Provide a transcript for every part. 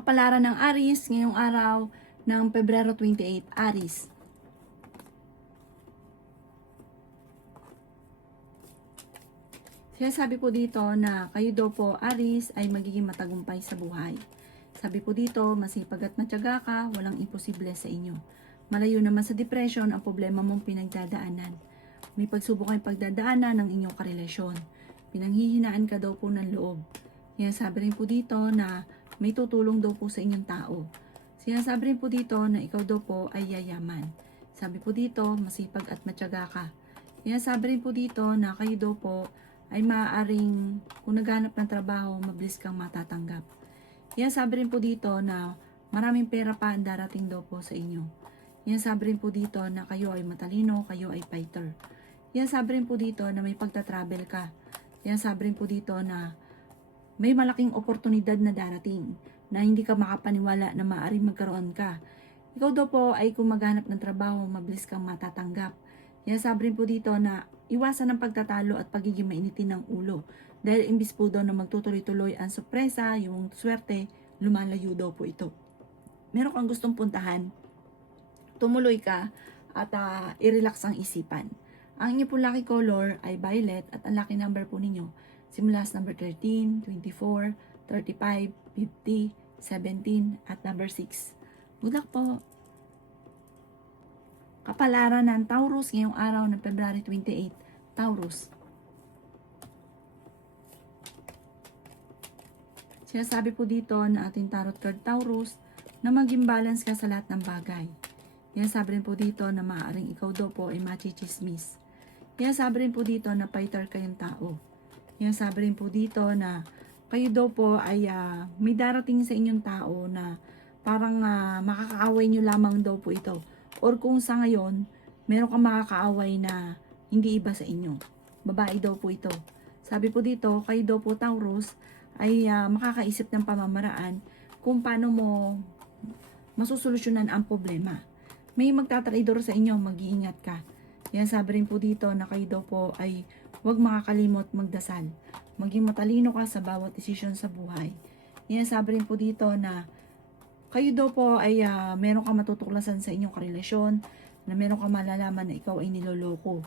Kapalaran ng Aries ngayong araw ng Pebrero 28, Aries. Sabi po dito na kayo daw po, Aries, ay magiging matagumpay sa buhay. Sabi po dito, masipag at matyaga ka, walang imposible sa inyo. Malayo naman sa depression ang problema mong pinagdadaanan. May pagsubok kayong pagdadaanan ng inyong karelasyon. Pinanghihinaan ka daw po ng loob. Sabi rin po dito na may tutulong daw po sa inyong tao. Sinasabi rin po dito na ikaw daw po ay yayaman. Sabi po dito, masipag at matyaga ka. Sabi rin po dito na kayo daw po ay maaaring kung naghanap ng trabaho, mabilis kang matatanggap. Sabi rin po dito na maraming pera pa ang darating daw po sa inyo. Sabi rin po dito na kayo ay matalino, kayo ay fighter. Sabi rin po dito na may pagta-travel ka. Sabi rin po dito na may malaking oportunidad na darating na hindi ka makapaniwala na maaaring magkaroon ka. Ikaw daw po ay kung maghanap ng trabaho, mabilis kang matatanggap. Sabi rin po dito na iwasan ang pagtatalo at pagiging mainitin ng ulo. Dahil imbis po daw na magtutuloy-tuloy ang sorpresa, yung swerte, lumalayo daw po ito. Meron kang gustong puntahan, tumuloy ka at i-relax ang isipan. Ang inyo po lucky color ay violet at ang lucky number po ninyo simula sa number 13, 24, 35, 50, 17 at number 6. Good luck po! Kapalaran ng Taurus ngayong araw ng February 28, Taurus. Sinasabi po dito na ating tarot card Taurus na maging balance ka sa lahat ng bagay. Sabi rin po dito na maaaring ikaw daw po ay machichismis. Sabi rin po dito na fighter kayong tao. Sabi rin po dito na kayo daw po ay may darating sa inyong tao na parang makakaaway nyo lamang daw po ito. Or kung sa ngayon, meron kang makakaaway na hindi iba sa inyo. Babae daw po ito. Sabi po dito, kayo daw po Taurus ay makakaisip ng pamamaraan kung paano mo masusolusyonan ang problema. May magtatraidor sa inyo, mag-iingat ka. Sabi rin po dito na kayo daw po ay huwag makakalimot magdasal. Maging matalino ka sa bawat desisyon sa buhay. Sabi rin po dito na kayo daw po ay meron ka matutuklasan sa inyong karelasyon, na meron ka malalaman na ikaw ay niloloko.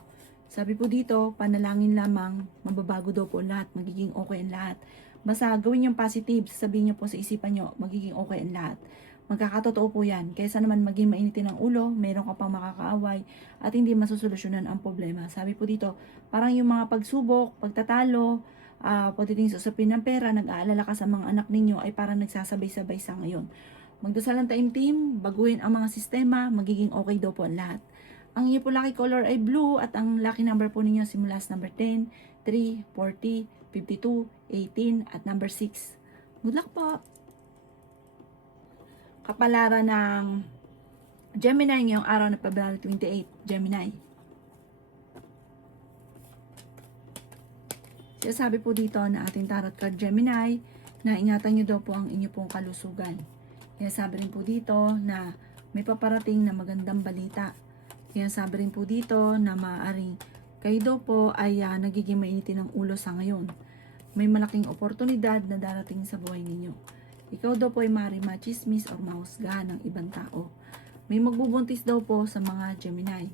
Sabi po dito, panalangin lamang, mababago daw po lahat, magiging okay ang lahat. Basta gawin yung positive, sabihin nyo po sa isipan nyo, magiging okay ang lahat. Magkakatotoo po yan. Kaysa naman maging mainitin ang ulo, meron ka pang makakaaway at hindi masusolusyonan ang problema. Sabi po dito, parang yung mga pagsubok, pagtatalo, pagdating sa usapin ng pera, nag-aalala ka sa mga anak ninyo ay parang nagsasabay-sabay sa ngayon. Magdasal ng time team, baguhin ang mga sistema, magiging okay daw po ang lahat. Ang inyo po lucky color ay blue at ang lucky number po ninyo simula sa number 10, 3, 40, 52, 18 at number 6. Good luck po! Kapalaran ng Gemini ngayong araw na February 28, Gemini. Sabi po dito na ating tarot card Gemini na ingatan nyo daw po ang inyo pong kalusugan. Sabi rin po dito na may paparating na magandang balita. Sabi rin po dito na maaaring kayo daw po ay nagiging mainitin ng ulo sa ngayon. May malaking oportunidad na darating sa buhay ninyo. Ikaw daw po ay maaaring machismis o mahusgahan ng ibang tao. May magbubuntis daw po sa mga Gemini.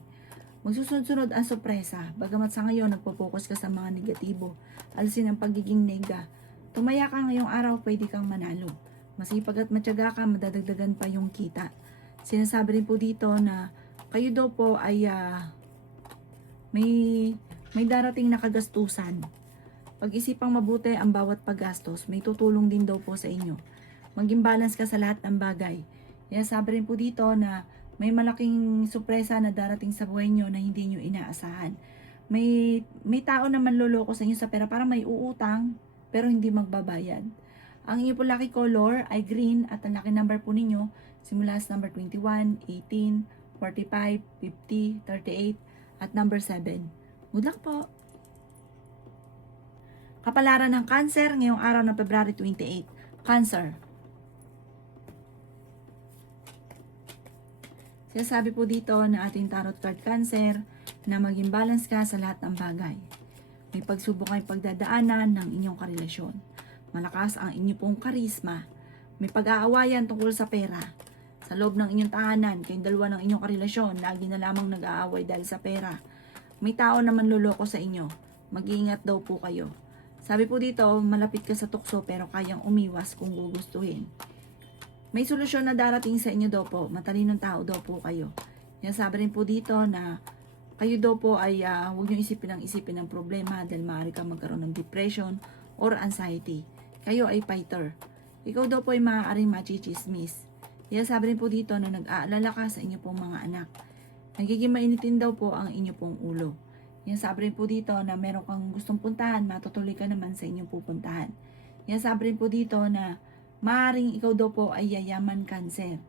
Magsusunod-sunod ang sorpresa. Bagamat sa ngayon nagpo-focus ka sa mga negatibo, alisin ang pagiging nega. Tumaya ka ngayong araw, pwede kang manalo. Masipag at matyaga ka, madadagdagan pa yung kita. Sinasabi rin po dito na kayo daw po ay may darating na kagastusan. Pag-isipang mabuti ang bawat paggastos, may tutulong din daw po sa inyo. Maging balance ka sa lahat ng bagay. Sabi rin po dito na may malaking sorpresa na darating sa buhay nyo na hindi nyo inaasahan. May tao na manloloko sa inyo sa pera, parang may uutang pero hindi magbabayad. Ang inyo po lucky color ay green at ang lucky number po ninyo simula sa number 21, 18, 45, 50, 38 at number 7. Good luck po! Kapalaran ng Cancer ngayong araw ng February 28. Cancer. Sabi po dito na ating tarot card Cancer na maging balance ka sa lahat ng bagay. May pagsubok ay pagdadaanan ng inyong karelasyon. Malakas ang inyo pong karisma. may pag-aawayan tungkol sa pera. Sa loob ng inyong tahanan, kayong dalawa ng inyong karelasyon, lagi na lamang nag-aaway dahil sa pera. May tao na manloloko sa inyo. Mag-iingat daw po kayo. Sabi po dito, malapit ka sa tukso pero kayang umiwas kung gugustuhin. May solusyon na darating sa inyo daw po. Matalinong tao daw po kayo. Yan, sabi rin po dito na kayo daw po ay huwag nyo isipin ng problema dahil maaari ka magkaroon ng depression or anxiety. Kayo ay fighter. Ikaw daw po ay maaaring machichismis. Yan, sabi rin po dito na nag-aalala ka sa inyo pong mga anak. Nagiging mainitin daw po ang inyo pong ulo. Yan, sabi rin po dito na meron kang gustong puntahan, matutuloy ka naman sa inyong pupuntahan. Yan, sabi rin po dito na maaaring ikaw daw po ay yayaman cancer.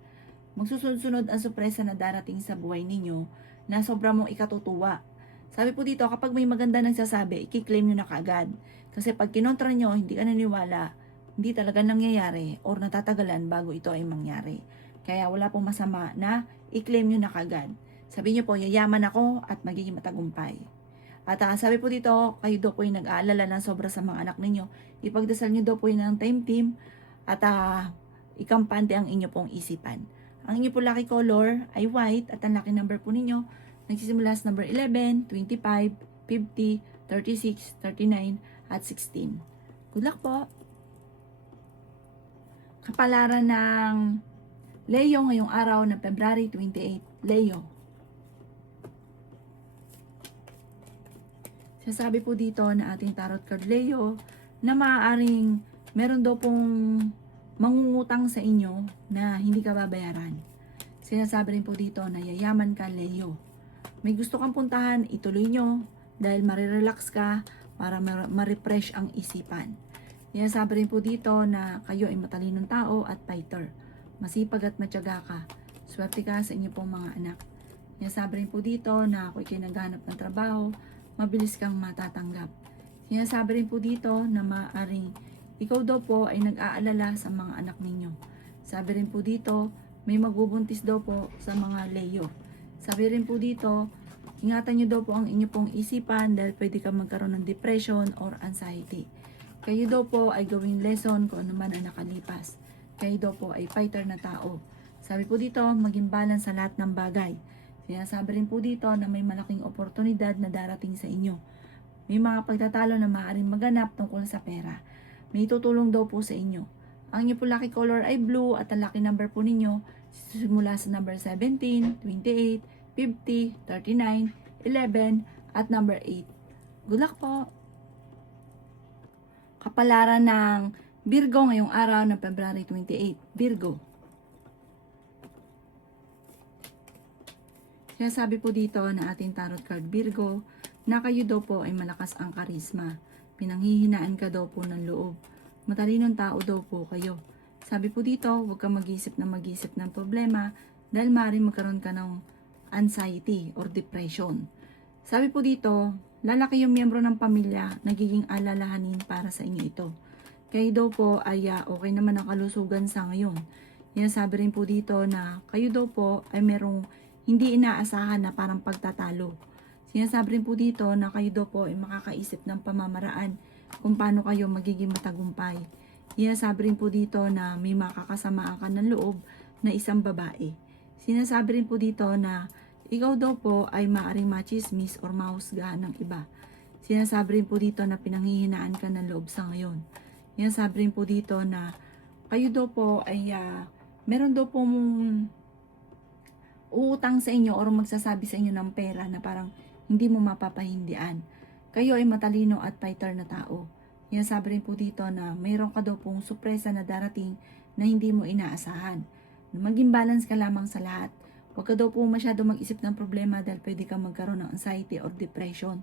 Magsusunod-sunod ang sorpresa na darating sa buhay ninyo na sobra mong ikatutuwa. Sabi po dito, kapag may maganda nagsasabi, i-claim nyo na kaagad. Kasi pag kinontra nyo, hindi ka naniwala, hindi talaga nangyayari or natatagalan bago ito ay mangyari. Kaya wala pong masama na i-claim nyo na kaagad. Sabi nyo po, yayaman ako at magiging matagumpay. At sabi po dito, kayo daw po yung nag-aalala ng sobra sa mga anak ninyo. Ipagdasal nyo daw po yung ng time team at ikampante ang inyo pong isipan. Ang inyo po lucky color ay white at ang lucky number po ninyo nagsisimula sa number 11, 25, 50, 36, 39, at 16. Good luck po! Kapalaran ng Leo ngayong araw ng February 28. Leo. Sasabi po dito na ating tarot card Leo na maaaring meron daw pong mangungutang sa inyo na hindi ka babayaran. Sinasabi rin po dito na yayaman ka Leo. May gusto kang puntahan, ituloy nyo dahil marirelax ka para ma-refresh ang isipan. Sinasabi rin po dito na kayo ay matalinong tao at fighter. Masipag at matyaga ka. Swerte ka sa inyo pong mga anak. Sinasabi rin po dito na kung ikay naghanap ng trabaho, mabilis kang matatanggap. Sinasabi rin po dito na maaaring ikaw daw po ay nag-aalala sa mga anak ninyo. Sabi rin po dito, may magbubuntis daw po sa mga Leo. Sabi rin po dito, ingatan nyo daw po ang inyo pong isipan dahil pwede ka magkaroon ng depression or anxiety. Kayo daw po ay gawing lesson kung ano man ang nakalipas. Kayo daw po ay fighter na tao. Sabi po dito, maging balance sa lahat ng bagay. Sinasabi rin po dito na may malaking oportunidad na darating sa inyo. May mga pagtatalo na maaaring maganap tungkol sa pera. May tutulong daw po sa inyo. Ang inyo po lucky color ay blue at ang lucky number po ninyo simula sa number 17, 28, 50, 39, 11, at number 8. Good luck po! Kapalaran ng Virgo ngayong araw ng February 28. Virgo. Sinasabi po dito na ating tarot card Virgo na kayo daw po ay malakas ang karisma. Pinanghihinaan ka daw po ng loob. Matalinong tao daw po kayo. Sabi po dito, huwag kang mag-isip ng problema dahil maaaring magkaroon ka ng anxiety or depression. Sabi po dito, lalaki yung miyembro ng pamilya, nagiging alalahanin para sa inyo ito. Kayo daw po ay okay naman ang kalusugan sa ngayon. Sabi rin po dito na kayo daw po ay merong hindi inaasahan na parang pagtatalo. Sinasabi rin po dito na kayo daw po ay makakaisip ng pamamaraan kung paano kayo magiging matagumpay. Sinasabi rin po dito na may makakasamaan ka ng loob na isang babae. Sinasabi rin po dito na ikaw daw po ay maaaring machismis or mahusgahan ng iba. Sinasabi rin po dito na pinanghihinaan ka ng loob sa ngayon. Sinasabi rin po dito na kayo daw po ay meron daw po uutang sa inyo or magsasabi sa inyo ng pera na parang hindi mo mapapahindian. Kayo ay matalino at fighter na tao. Sabi rin po dito na mayroon ka daw pong sorpresa na darating na hindi mo inaasahan. Maging balance ka lamang sa lahat. Huwag ka daw po masyado mag-isip ng problema dahil pwede kang magkaroon ng anxiety or depression.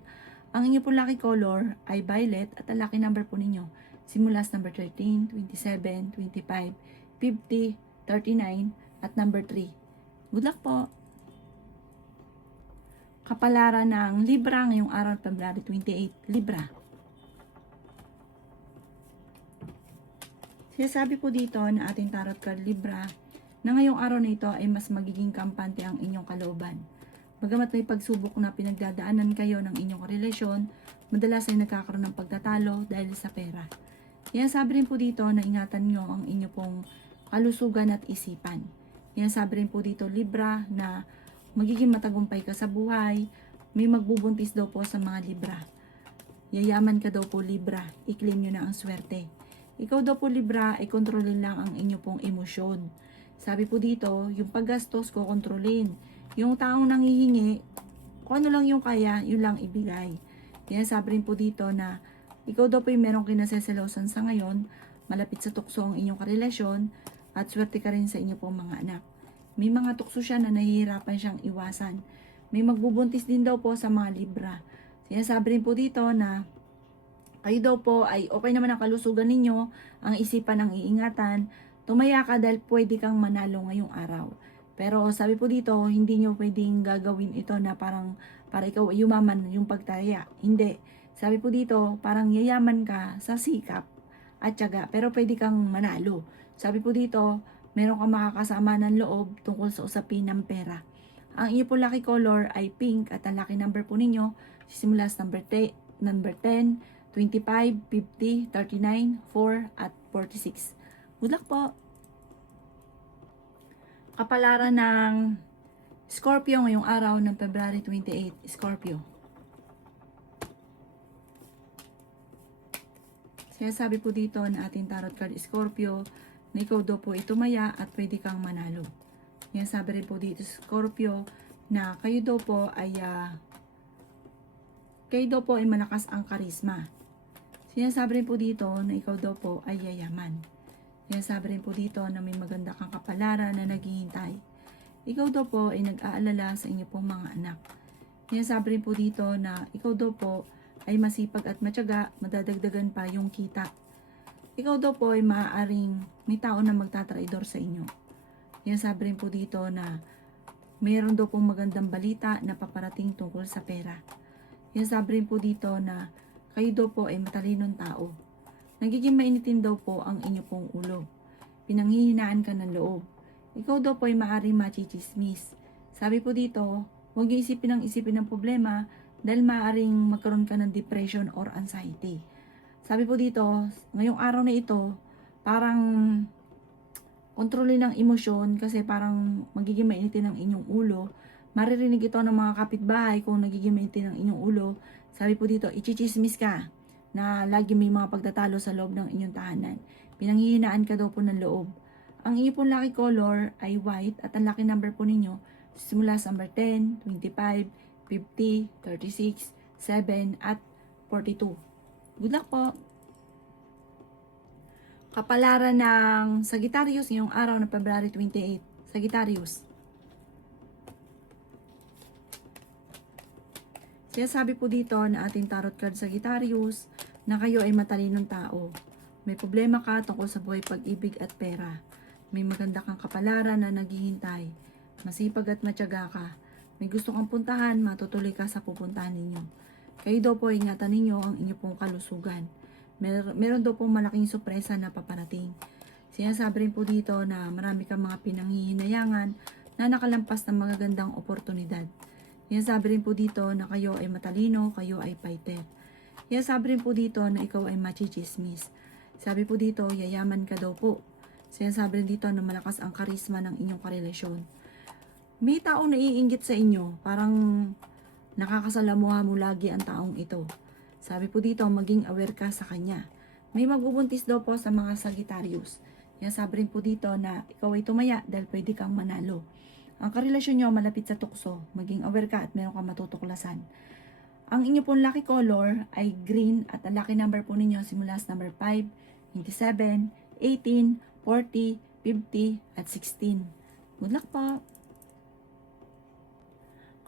Ang inyo po lucky color ay violet at ang lucky number po ninyo simula sa number 13, 27, 25, 50, 39, at number 3. Good luck po! Kapalaran ng Libra ngayong araw, February 28. Libra. Sinasabi po dito na ating tarot card Libra na ngayong araw na ito ay mas magiging kampante ang inyong kalooban. Bagamat may pagsubok na pinagdadaanan kayo ng inyong relasyon, madalas ay nagkakaroon ng pagtatalo dahil sa pera. Sabi rin po dito na ingatan nyo ang inyo pong kalusugan at isipan. Yan sabi rin po dito Libra na magiging matagumpay ka sa buhay. May magbubuntis daw po sa mga Libra. Yayaman ka daw po Libra, i-claim nyo na ang swerte. Ikaw daw po Libra ay kontrolin lang ang inyo pong emosyon. Sabi po dito, yung paggastos ko kontrolin. Yung taong nanghihingi, kung ano lang yung kaya, yun lang ibigay. Yan sabi rin po dito na ikaw daw po yung merong kinaseselosan sa ngayon, malapit sa tukso ang inyong karelasyon, at swerte ka rin sa inyo pong mga anak. May mga tukso siya na nahihirapan siyang iwasan. May magbubuntis din daw po sa mga Libra. Sinasabi rin po dito na kayo daw po ay okay naman ang kalusugan ninyo, ang isipan ang iingatan, tumaya ka dahil pwede kang manalo ngayong araw. Pero sabi po dito, hindi nyo pwedeng gagawin ito na parang para ikaw ay yumaman yung pagtaya. Hindi. Sabi po dito, parang yayaman ka sa sikap at tiyaga, pero pwede kang manalo. Sabi po dito, meron kang makakasama ng loob tungkol sa usapin ng pera. Ang iyo po lucky color ay pink at ang lucky number po ninyo sisimula sa number 10, 25, 50, 39, 4 at 46. Good luck po! Kapalaran ng Scorpio ngayong araw ng February 28, Scorpio. Sabi po dito na ating tarot card Scorpio na ikaw daw po itumaya at pwede kang manalo. Sabi rin po dito Scorpio na kayo daw po ay malakas ang karisma. Sinasabi rin po dito na ikaw daw po ay yayaman. Sinasabi rin po dito na may maganda kang kapalaran na naghihintay. Ikaw daw po ay nag-aalala sa inyo pong mga anak. Sinasabi rin po dito na ikaw daw po ay masipag at matyaga, madadagdagan pa yung kita. Ikaw daw po ay maaaring may tao na magtatraidor sa inyo. Sinasabi rin po dito na mayroon daw pong magandang balita na paparating tungkol sa pera. Sinasabi rin po dito na kayo daw po ay matalinong tao. Nagiging mainitin daw po ang inyo pong ulo. Pinanghihinaan ka ng loob. Ikaw daw po ay maaaring machichismis. Sabi po dito, huwag niyo isipin ng problema dahil maaaring magkaroon ka ng depression or anxiety. Sabi po dito, ngayong araw na ito, parang kontrolin ng emosyon kasi parang magiging mainitin ang inyong ulo. Maririnig ito ng mga kapitbahay kung nagiging mainitin ang inyong ulo. Sabi po dito, ichichismis ka na lagi may mga pagtatalo sa loob ng inyong tahanan. Pinanghihinaan ka daw po ng loob. Ang inyong pong lucky color ay white at ang lucky number po ninyo simula sa number 10, 25, 50, 36, 7 at 42. Good luck po! Kapalaran ng Sagittarius ngayong araw ng February 28. Sagittarius. Sabi po dito na ating tarot card Sagittarius na kayo ay matalinong tao. May problema ka tungkol sa buhay, pag-ibig at pera. May maganda kang kapalaran na naghihintay. Masipag at matyaga ka. May gusto kang puntahan, matutuloy ka sa pupuntahan ninyo. Kayo daw po ingatan ninyo ang inyo pong kalusugan. Meron daw pong malaking sorpresa na paparating. Sinasabi rin po dito na marami kang mga pinanghihinayangan na nakalampas ng magagandang oportunidad. Sinasabi rin po dito na kayo ay matalino, kayo ay fighter. Sinasabi rin po dito na ikaw ay machichismis. Sabi po dito, yayaman ka daw po. Sinasabi rin dito na malakas ang karisma ng inyong karelasyon. May taong naiinggit sa inyo, parang nakakasalamuha mo lagi ang taong ito. Sabi po dito, maging aware ka sa kanya. May magbubuntis daw po sa mga Sagittarius. Sinasabi rin po dito na ikaw ay tumaya dahil pwede kang manalo. Ang karelasyon nyo malapit sa tukso, maging aware ka at meron kang matutuklasan. Ang inyo pong lucky color ay green at ang lucky number po ninyo simula sa number 5, 27, 18, 40, 50 at 16. Good luck po!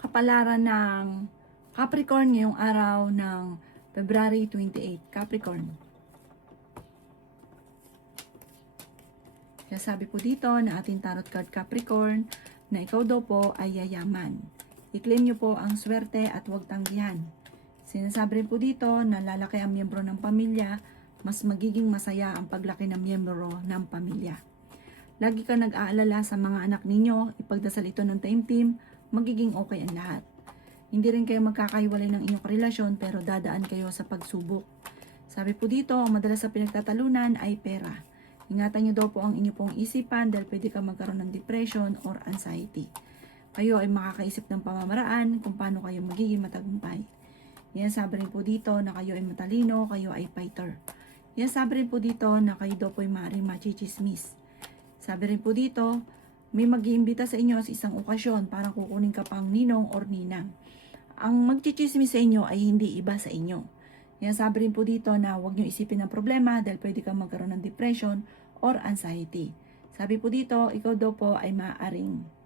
Kapalaran ng Capricorn ngayong araw ng February 28. Capricorn. Sabi po dito na ating tarot card Capricorn na ikaw daw po ay yayaman. I-claim nyo po ang swerte at huwag tanggihan. Sinasabi rin po dito na lalaki ang miyembro ng pamilya, mas magiging masaya ang paglaki ng miyembro ng pamilya. Lagi ka nag-aalala sa mga anak ninyo, ipagdasal ito ng time team, magiging okay ang lahat. Hindi rin kayo magkakahiwalay ng inyong relasyon pero dadaan kayo sa pagsubok. Sabi po dito, madalas sa pinagtatalunan ay pera. Ingatan nyo daw po ang inyo pong isipan dahil pwede ka magkaroon ng depression or anxiety. Kayo ay makakaisip ng pamamaraan kung paano kayo magiging matagumpay. Yan, sabi rin po dito na kayo ay matalino, kayo ay fighter. Yan, sabi rin po dito na kayo daw po ay maaaring machichismis. Sabi rin po dito, may mag-iimbita sa inyo sa isang okasyon, parang kukunin ka pang ninong or ninang. Ang magchichismis sa inyo ay hindi iba sa inyo. Yan, sabi rin po dito na huwag nyo isipin ng problema dahil pwede kang magkaroon ng depression or anxiety. Sabi po dito, ikaw daw po ay maaaring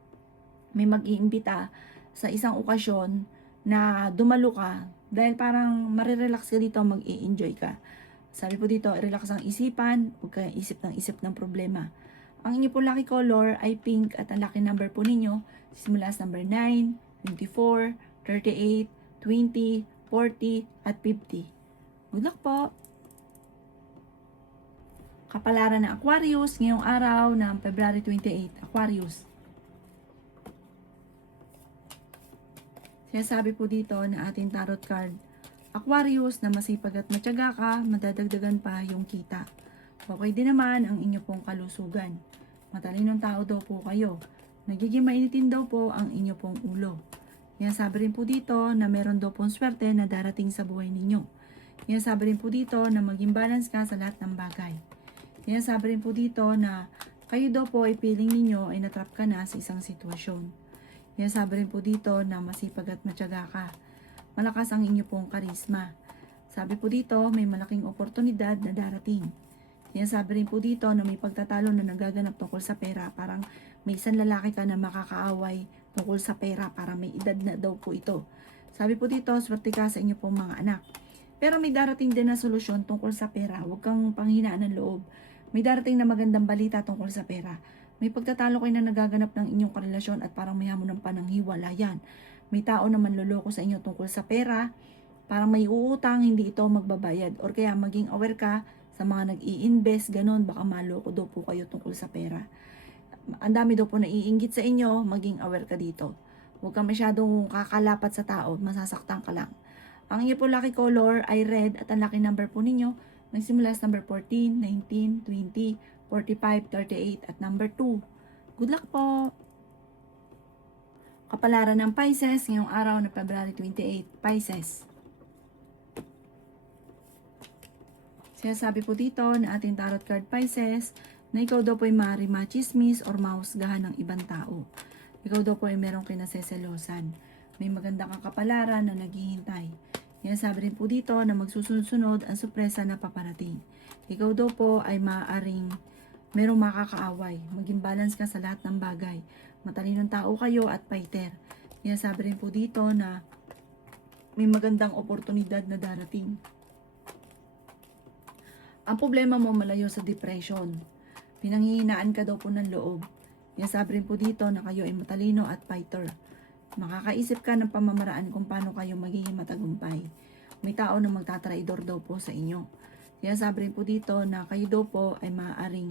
may mag-iimbita sa isang okasyon na dumalo ka dahil parang marirelax ka dito, mag-i-enjoy ka. Sabi po dito, relax ang isipan, huwag kayong isip ng problema. Ang inyo po lucky color ay pink at ang lucky number po ninyo simula sa number 9, 24, 38, 20, 40, at 50. Good luck po! Kapalaran ng Aquarius ngayong araw ng February 28, Aquarius. Sabi po dito na ating tarot card, Aquarius, na masipag at matyaga ka, madadagdagan pa yung kita. Okay din naman ang inyo pong kalusugan. Matalinong tao daw po kayo. Nagiging mainitin daw po ang inyo pong ulo. Yan, sabi rin po dito na meron daw pong swerte na darating sa buhay ninyo. Yan, sabi rin po dito na maging balance ka sa lahat ng bagay. Yan, sabi rin po dito na kayo daw po ay feeling ninyo ay natrap ka na sa isang sitwasyon. Yan, sabi rin po dito na masipag at matyaga ka. Malakas ang inyo pong karisma. Sabi po dito, may malaking oportunidad na darating. Yan, sabi rin po dito na may pagtatalo na nagaganap tungkol sa pera. Parang may isang lalaki ka na makakaaway tungkol sa pera. Parang may edad na daw po ito. Sabi po dito, swerte ka sa inyo pong mga anak. Pero may darating din na solusyon tungkol sa pera. Huwag kang panghinaan ng loob. May darating na magandang balita tungkol sa pera. May pagtatalo kayo na nagaganap ng inyong karelasyon at parang may hamon ng pananghiwalayan. May tao na manloloko sa inyo tungkol sa pera. Parang may uutang, hindi ito magbabayad. Or kaya maging aware ka sa mga nag-i-invest, ganun, baka maloko daw po kayo tungkol sa pera. Ang dami daw po naiinggit sa inyo, maging aware ka dito. Huwag ka masyadong kakalapat sa tao, masasaktan ka lang. Ang inyo po lucky color ay red at ang lucky number po ninyo nagsimula sa number 14, 19, 20, 45, 38 at number 2. Good luck po! Kapalaran ng Pisces ngayong araw na February 28, Pisces. Sabi po dito na ating tarot card Pisces na ikaw daw po ay maaaring machismis or mahusgahan ng ibang tao. Ikaw daw po ay merong kinaseselosan. May magandang kapalaran na naghihintay. Yan, sabi rin po dito na magsusunod-sunod ang sorpresa na paparating. Ikaw daw po ay maaaring merong makakaaway. Maging balance ka sa lahat ng bagay. Matalinong tao kayo at fighter. Yan, sabi rin po dito na may magandang oportunidad na darating. Ang problema mo malayo sa depression. Pinanghihinaan ka daw po ng loob. Yan, sabi rin po dito na kayo ay matalino at fighter. Makakaisip ka ng pamamaraan kung paano kayo magiging matagumpay. May tao na magtatraidor daw po sa inyo. Yan, sabi rin po dito na kayo daw po ay maaaring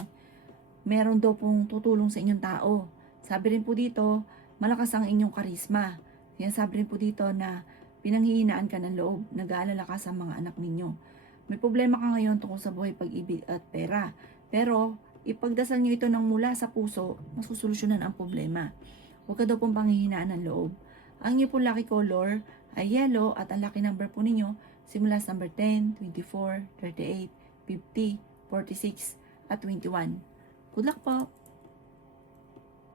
meron daw pong tutulong sa inyong tao. Sabi rin po dito, malakas ang inyong karisma. Yan, sabi rin po dito na pinanghihinaan ka ng loob, nag-aalala ka sa mga anak ninyo. May problema ka ngayon tungkol sa buhay, pag-ibig at pera. Pero, ipagdasal nyo ito ng mula sa puso, masusolusyonan ang problema. Huwag ka daw pong panghihinaan ng loob. Ang inyo pong lucky color ay yellow at ang lucky number po ninyo simula sa number 10, 24, 38, 50, 46 at 21. Good luck po!